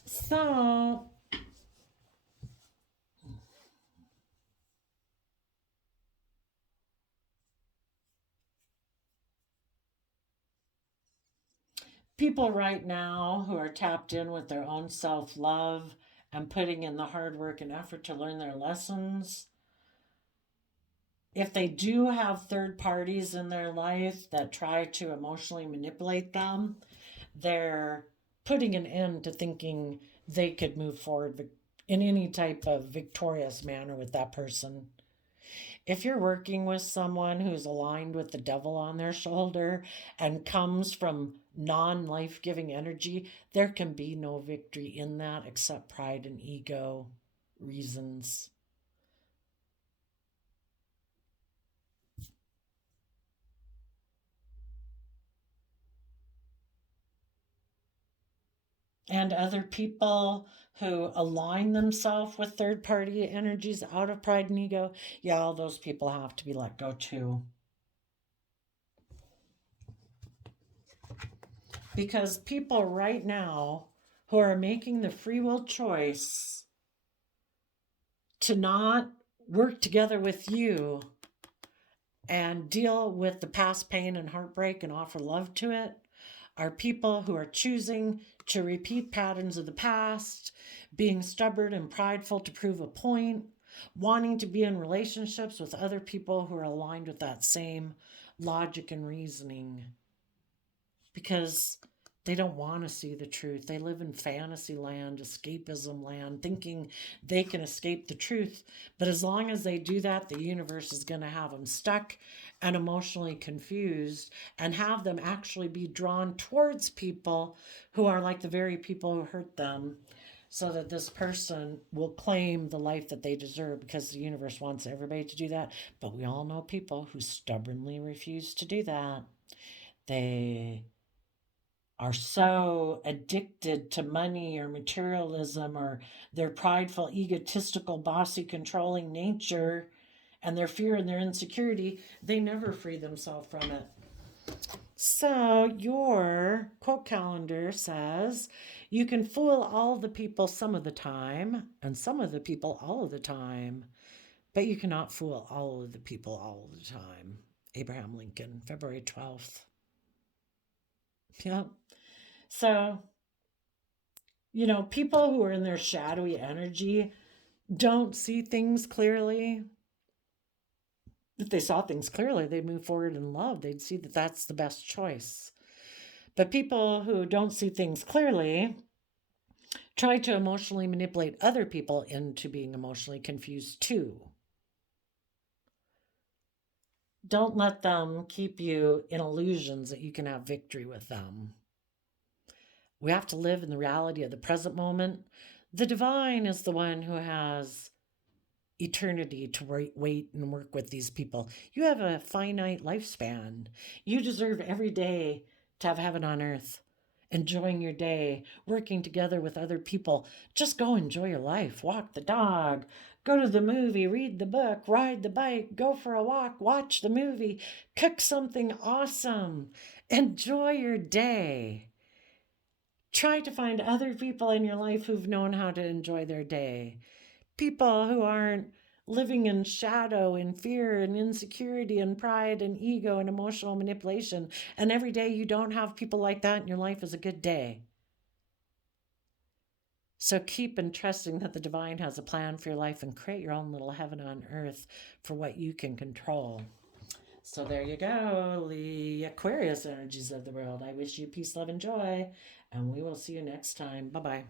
So, People right now who are tapped in with their own self-love and putting in the hard work and effort to learn their lessons, if they do have third parties in their life that try to emotionally manipulate them, they're putting an end to thinking they could move forward in any type of victorious manner with that person. If you're working with someone who's aligned with the devil on their shoulder and comes from non life giving energy, there can be no victory in that except pride and ego reasons. And other people who align themselves with third party energies out of pride and ego, yeah, all those people have to be let go too. Because people right now who are making the free will choice to not work together with you and deal with the past pain and heartbreak and offer love to it are people who are choosing to repeat patterns of the past, being stubborn and prideful to prove a point, wanting to be in relationships with other people who are aligned with that same logic and reasoning because they don't want to see the truth. They live in fantasy land, escapism land, thinking they can escape the truth. But as long as they do that, the universe is going to have them stuck and emotionally confused and have them actually be drawn towards people who are like the very people who hurt them, so that this person will claim the life that they deserve because the universe wants everybody to do that. But we all know people who stubbornly refuse to do that. They are so addicted to money or materialism or their prideful, egotistical, bossy, controlling nature and their fear and their insecurity, they never free themselves from it. So, your quote calendar says you can fool all the people some of the time and some of the people all of the time, but you cannot fool all of the people all of the time. Abraham Lincoln, February 12th. Yep. So, people who are in their shadowy energy don't see things clearly. If they saw things clearly, they'd move forward in love. They'd see that that's the best choice. But people who don't see things clearly try to emotionally manipulate other people into being emotionally confused too. Don't let them keep you in illusions that you can have victory with them. We have to live in the reality of the present moment. The divine is the one who has eternity to wait and work with these people. You have a finite lifespan. You deserve every day to have heaven on earth, enjoying your day, working together with other people. Just go enjoy your life. Walk the dog, go to the movie, read the book, ride the bike, go for a walk, watch the movie, cook something awesome. Enjoy your day. Try to find other people in your life who've known how to enjoy their day. People who aren't living in shadow and fear and insecurity and pride and ego and emotional manipulation. And every day you don't have people like that in your life is a good day. So keep trusting that the divine has a plan for your life and create your own little heaven on earth for what you can control. So there you go, the Aquarius energies of the world. I wish you peace, love, and joy, and we will see you next time. Bye-bye.